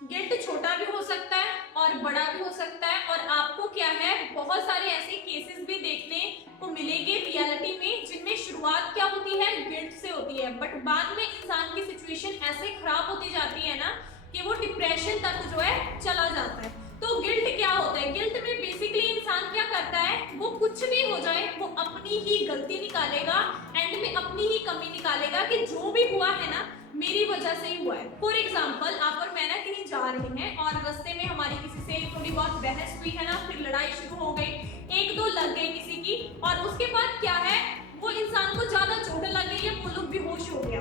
Guilt छोटा भी हो सकता है और बड़ा भी हो सकता है, और आपको क्या है बहुत सारे ऐसे केसेस भी देखने को मिलेंगे रियलिटी में जिनमें शुरुआत क्या होती है, गिल्ट से होती है, बट बाद में इंसान की सिचुएशन ऐसे खराब होती जाती है ना कि वो डिप्रेशन तक जो है चला जाता है। तो गिल्ट क्या होता है, गिल्ट में बेसिकली इंसान क्या करता है, वो कुछ भी हो जाए वो अपनी ही गलती निकालेगा, एंड में अपनी ही कमी निकालेगा कि जो भी हुआ है ना मेरी वजह से ही हुआ है। फॉर एग्जाम्पल आप और मैं ना कहीं जा रहे हैं और रास्ते में हमारी किसी से थोड़ी बहुत बहस हुई है ना, फिर लड़ाई शुरू हो गई, एक दो लग गई किसी की, और उसके बाद क्या है वो इंसान को ज्यादा चोट लग गई या वो लोग बेहोश हो गया।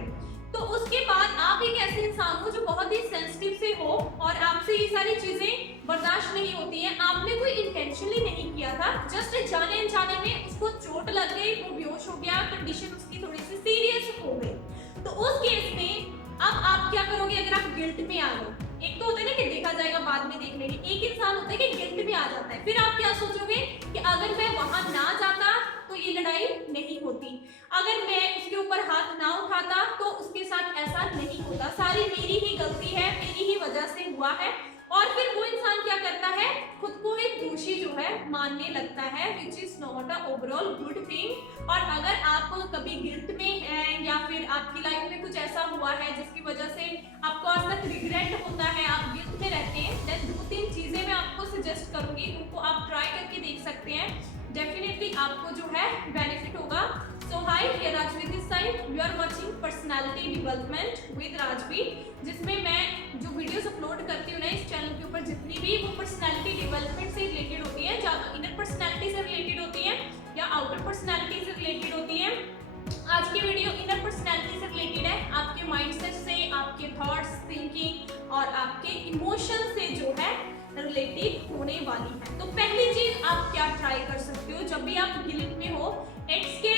तो उसके बाद आप एक ऐसे इंसान हो जो बहुत ही सेंसिटिव से हो और आपसे ये सारी चीजें बर्दाश्त नहीं होती हैं, आपने कोई इंटेंशनली नहीं किया था, जस्ट जाने अनजाने में उसको चोट लग गई, वो बेहोश हो गया, कंडीशन उसकी थोड़ी सी सीरियस हो गई। तो उस केस में अब आप क्या करोगे अगर आप गिल्ट में आ गए, एक तो होता है ना कि देखा जाएगा बाद में देख लेंगे, एक इंसान होता है कि गिल्ट में आ जाता है, फिर आप क्या सोचोगे कि अगर मैं वहां ना जाता तो ये लड़ाई नहीं होती, अगर मैं उसके ऊपर हाथ ना उठाता तो उसके साथ ऐसा नहीं होता, सारी मेरी ही गलती है, मेरी ही वजह से हुआ है। और फिर वो इंसान क्या करता है, खुद को एक दोषी जो है मानने लगता है, which is not a overall good thing. और अगर आप कभी गिल्ट में हैं या फिर आपकी लाइफ में कुछ ऐसा हुआ है जिसकी वजह से आपको आज तक रिग्रेट होता है, आप गिल्ट में रहते हैं, देन 2-3 चीजें मैं आपको सजेस्ट करूंगी, उनको आप ट्राई करके देख सकते हैं, डेफिनेटली आपको जो है बेनिफिट होगा। So hi, here Rajvi this side, you are watching personality development with Rajvi, जिसमें मैं जो वीडियोस अपलोड करती हूँ ना इस चैनल के ऊपर जितनी भी, वो पर्सनालिटी डेवलपमेंट से रिलेटेड होती है, या तो इनर पर्सनालिटी से रिलेटेड होती है या आउटर पर्सनालिटी से रिलेटेड होती है। आज की वीडियो इनर पर्सनालिटी से रिलेटेड है, आपके माइंडसेट से, आपके थॉट्स, थिंकिंग और आपके इमोशन से जो है रिलेटेड होने वाली है। तो पहली चीज आप क्या ट्राई कर सकते हो जब भी आप गिल्ट में हो, इट्स के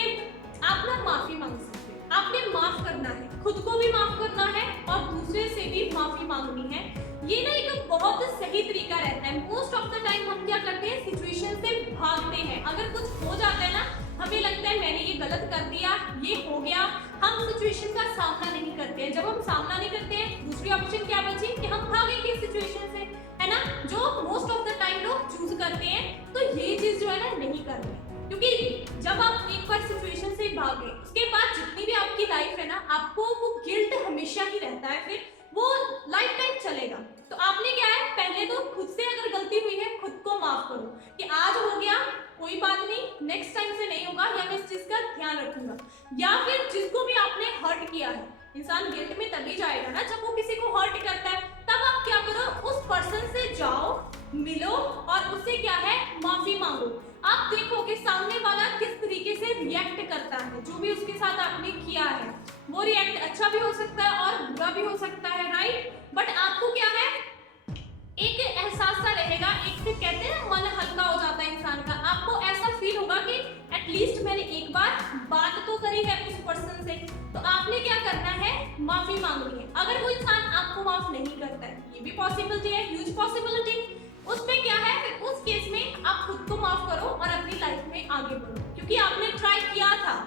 आप ना माफी मांग सकते हो, आपने माफ करना है, खुद को भी माफ करना है और दूसरे से भी माफी मांगनी है। ये ना एक बहुत सही तरीका रहता है। मोस्ट ऑफ द टाइम हम क्या करते हैं, सिचुएशन से भागते हैं, अगर कुछ हो जाता है ना हमें लगता है मैंने ये गलत कर दिया, ये हो गया, हम सिचुएशन का सामना नहीं करते हैं। जब हम सामना नहीं करते हैं दूसरी ऑप्शन क्या बची कि हम भागेंगे सिचुएशन से, है ना, जो मोस्ट ऑफ द टाइम लोग चूज करते हैं। तो ये चीज जो है ना नहीं करनी, क्योंकि जब आप एक बार सिचुएशन से भागे उसके बाद जितनी भी आपकी लाइफ है ना, आपको वो गिल्ट हमेशा ही रहता है, फिर वो लाइफ टाइम चलेगा। तो आपने क्या है, पहले तो खुद से अगर गलती हुई है खुद को माफ करो कि आज हो गया कोई बात नहीं, नेक्स्ट टाइम से नहीं होगा, या मैं इस चीज का ध्यान रखूंगा। या फिर जिसको भी आपने हर्ट किया है, इंसान गिल्ट में तभी जाएगा ना जब वो किसी को हर्ट करता है, तब आप क्या करो, उस पर्सन से जाओ, मिलो और उससे क्या है माफी मांगो। आप देखोगे सामने वाला किस तरीके से रिएक्ट करता है, जो भी उसके साथ आपने किया है वो रिएक्ट अच्छा भी हो सकता है और बुरा भी हो सकता है, राइट। बट आपको क्या है, एक एहसास सा रहेगा, एक से कहते हैं मन हल्का हो जाता है इंसान का, आपको ऐसा फील होगा कि एटलीस्ट मैंने एक बार बात तो करी है उस पर्सन से। तो आपने क्या करना है, माफी मांगनी है। अगर वो इंसान आपको माफ नहीं करता है, ये भी पॉसिबिलिटी है, ह्यूज पॉसिबिलिटी, उसमें क्या है, फिर उस केस में आप खुद को माफ करो और अपनी लाइफ में आगे बढ़ो, क्योंकि आपने ट्राई किया था।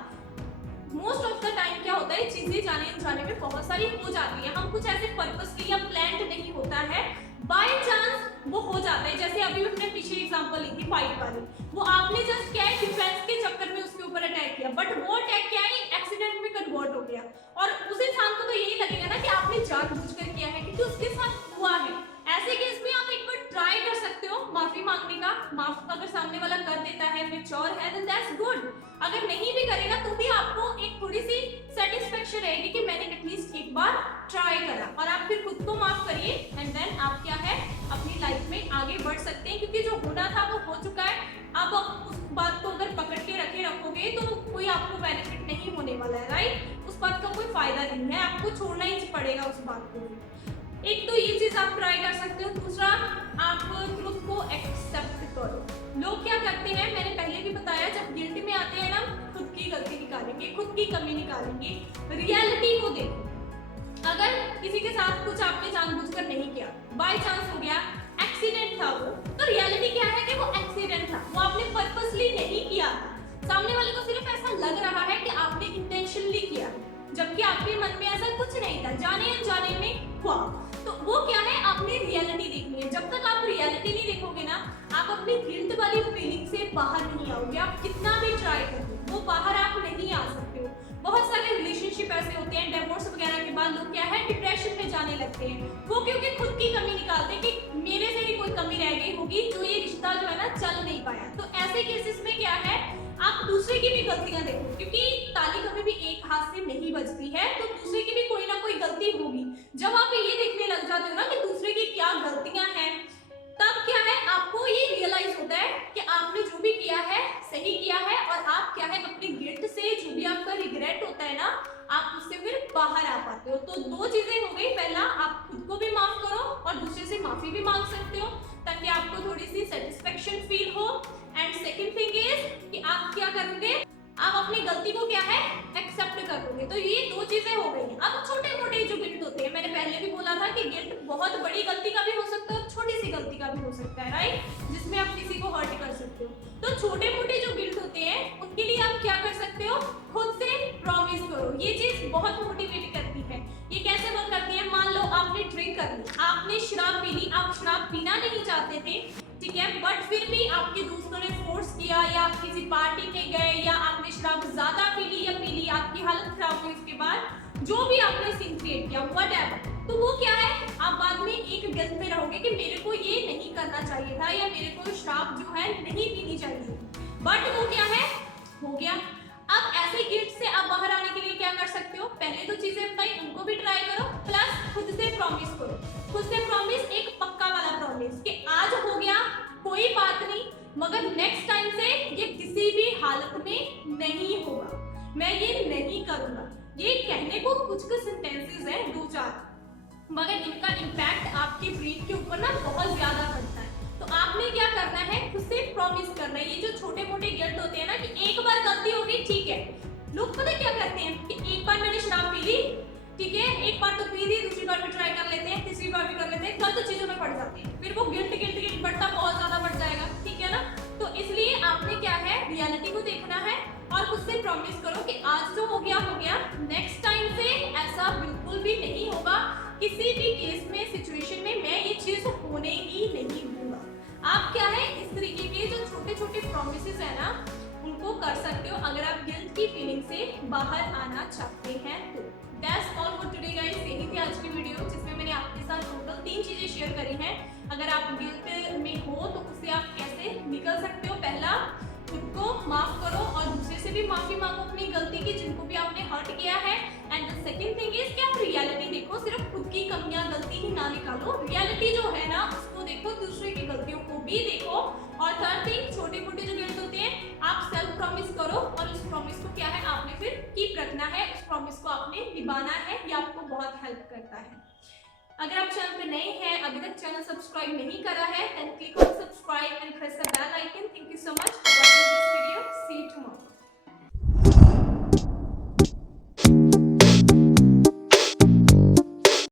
मोस्ट ऑफ द टाइम क्या होता है, चीजें जाने अनजाने में बहुत सारी हो जाती है, हम कुछ ऐसे पर्पसली या प्लान्ड नहीं होता है, बाय चांस वो हो जाता है। जैसे अभी हमने पीछे एग्जांपल ली थी फाइट वाली, वो आपने जस्ट क्या है डिफेंस के चक्कर में उसके ऊपर अटैक किया, बट वो अटैक क्या है एक्सीडेंट में कन्वर्ट हो गया, और उस इंसान को तो यही लगेगा ना कि आपने जानबूझकर किया है, क्योंकि उसके साथ हुआ है। ऐसे केस में आप एक बार ट्राई कर सकते हो माफी मांगने का, माफ अगर सामने वाला कर देता है, मैच्योर है, देन दैट्स गुड। अगर नहीं भी करेगा तो भी आपको एक थोड़ी सी सेटिस्फेक्शन रहेगी कि मैंने एटलीस्ट एक बार ट्राई करा, और आप फिर खुद को माफ करिए एंड देन आप क्या है अपनी लाइफ में आगे बढ़ सकते हैं, क्योंकि जो होना था वो हो चुका है। अब उस बात को अगर पकड़ के रखोगे तो कोई आपको बेनिफिट नहीं होने वाला है, राइट, उस बात का कोई फायदा नहीं है, आपको छोड़ना ही पड़ेगा उस बात को। एक तो ये चीज आप ट्राई कर सकते हो। दूसरा, आप ट्रुथ को एक्सेप्ट करो। लोग क्या करते हैं, मैंने पहले भी बताया, जब गिल्ट में आते हैं ना खुद की गलती निकालेंगे, खुद की कमी निकालेंगे, रियलिटी को देखो। अगर किसी के साथ कुछ आपने जानबूझकर नहीं किया, बाय चांस हो गया, एक्सीडेंट था वो, तो रियलिटी क्या है कि वो एक्सीडेंट था, वो आपने पर्पसली नहीं किया था, सामने वाले को सिर्फ ऐसा लग रहा है कि आपने इंटेंशनली किया, जबकि आपके मन में ऐसा कुछ नहीं था, जाने अनजाने में हुआ। तो वो क्या है, आपने अपनी गिल्ट वाली फीलिंग से बाहर नहीं आओगे। आप कितना भी ट्राई कर लो, वो बाहर आप नहीं आ सकते हो। बहुत सारे रिलेशनशिप ऐसे होते हैं, डिवोर्स वगैरह के बाद लोग क्या है डिप्रेशन में जाने लगते हैं। वो क्योंकि खुद की कमी निकालते हैं कि मेरे से ही कोई कमी रह गई होगी जो ये रिश्ता जो है ना चल नहीं पाया। तो ऐसे केसेस में क्या है, आप दूसरे की भी गलतियां देखो, क्योंकि ताली कभी भी एक हाथ से नहीं बजती है, तो दूसरे की भी कोई ना कोई गलती होगी। जब आप ये देखने लग जाते हो ना कि दूसरे की क्या गलतियां हैं, तब क्या है आपको ये रियलाइज होता है कि आपने जो भी किया है सही किया है, और आप क्या है अपनी गिल्ट से जो भी आपका रिग्रेट होता है ना, आप उससे फिर बाहर आ पाते हो। तो दो चीजें हो गई, पहला आप खुद को भी माफ करो और दूसरे से माफी भी मांग सकते हो ताकि आपको थोड़ी सी सेटिस्फेक्शन फील हो। एंड सेकंड थिंग इज कि आप क्या करोगे, आप अपनी गलती को क्या है एक्सेप्ट करोगे। तो ये दो चीजें हो गई। अब छोटे मोटे जो गिल्ट होते हैं, मैंने पहले भी बोला था कि गिल्ट बहुत बड़ी गलती का भी हो सकता है और छोटी सी गलती का भी हो सकता है, राइट, जिसमें आप किसी को हर्ट कर सकते हो। तो छोटे मोटे जो गिल्ट होते हैं उनके लिए आप क्या कर सकते हो, खुद से प्रॉमिस करो। ये चीज बहुत मोटिवेट करती है। ये कैसे वर्क करती है, मान लो आपने ड्रिंक कर ली, आपने शराब पी ली, आप शराब पीना नहीं चाहते थे, ठीक है, बट फिर भी आपके दोस्तों ने फोर्स किया, या आप किसी पार्टी में गए, या आपने शराब ज्यादा पी ली या पी ली, आपकी हालत खराब हुई, इसके बाद जो भी आपने सीन क्रिएट किया व्हाटएवर, तो वो क्या है, आप बाद में एक गिल्ट में रहोगे कि मेरे को ये नहीं करना चाहिए था, या मेरे को शराब जो है नहीं पीनी चाहिए, बट वो क्या है हो गया। अब ऐसे गिल्ट से आप बाहर आने के लिए क्या कर सकते हो, पहले तो चीजें बताई उनको भी ट्राई करो, प्लस खुद से प्रॉमिस करो। खुद से प्रॉमिस, एक पक्का वाला प्रॉमिस कि आज हो गया कोई बात नहीं, मगर नेक्स्ट टाइम से ये किसी भी हालत में नहीं होगा, मैं ये नहीं करूंगा। ये कहने को कुछ कुछ सेंटेंसेस है, दो चार, मगर इनका इम्पैक्ट आपके ब्रेन के ऊपर ना बहुत ज्यादा पड़ता है। तो आपने क्या करना है, खुद से प्रॉमिस करना है। ये जो छोटे मोटे गिल्ट होते हैं ना कि एक बार गलती होगी ठीक है, लोग पता क्या करते हैं कि एक बार मैंने शराब पी ली, ठीक है, एक बार तो पी ली, दूसरी बार भी ट्राई कर लेते हैं, तीसरी बार भी कर लेते हैं, गलत चीजों में पड़ जाते हैं, फिर वो गिल्ट गिल्ट गिल्ट बढ़ता बहुत ज्यादा बढ़ जाएगा, ठीक है ना। तो इसलिए आपने क्या है रियलिटी को देखना है और खुद से प्रॉमिस करो कि आज जो हो गया, नेक्स्ट टाइम से ऐसा बिल्कुल भी नहीं होगा, किसी भी केस में सिचुएशन में मैं ये चीज होने ही नहीं दूंगा। आप क्या है इस तरीके के जो छोटे छोटे प्रॉमिसेस है ना उनको कर सकते हो अगर आप गिल्ट की फीलिंग से बाहर आना चाहते हैं तो। That's all for today guys, यही थी आज की वीडियो जिसमें मैंने आपके साथ टोटल 3 चीजें शेयर करी हैं। अगर आप गिल्ट में हो तो उससे आप कैसे निकल सकते हो, पहला खुद को माफ करो और दूसरे से भी माफी मांगो अपनी गलती की जिनको भी आपने हर्ट किया है। And the second thing is कि आप रियलिटी देखो, सिर्फ खुद की कमियां गलती ही ना निकालो, रियलिटी जो है ना उसको देखो, दूसरे की गलतियों को भी देखो। और थर्ड थिंग, छोटे मोटे जो गिल्ट होते हैं आप सेल्फ प्रॉमिस करो और उस प्रॉमिस को क्या है आपने फिर कीप रखना है, उस प्रॉमिस को आपने निभाना है, ये आपको बहुत हेल्प करता है। अगर आप चैनल पे नए हैं, अभी तक चैनल सब्सक्राइब नहीं करा है, then click on subscribe and press the bell icon. Thank you so much for watching this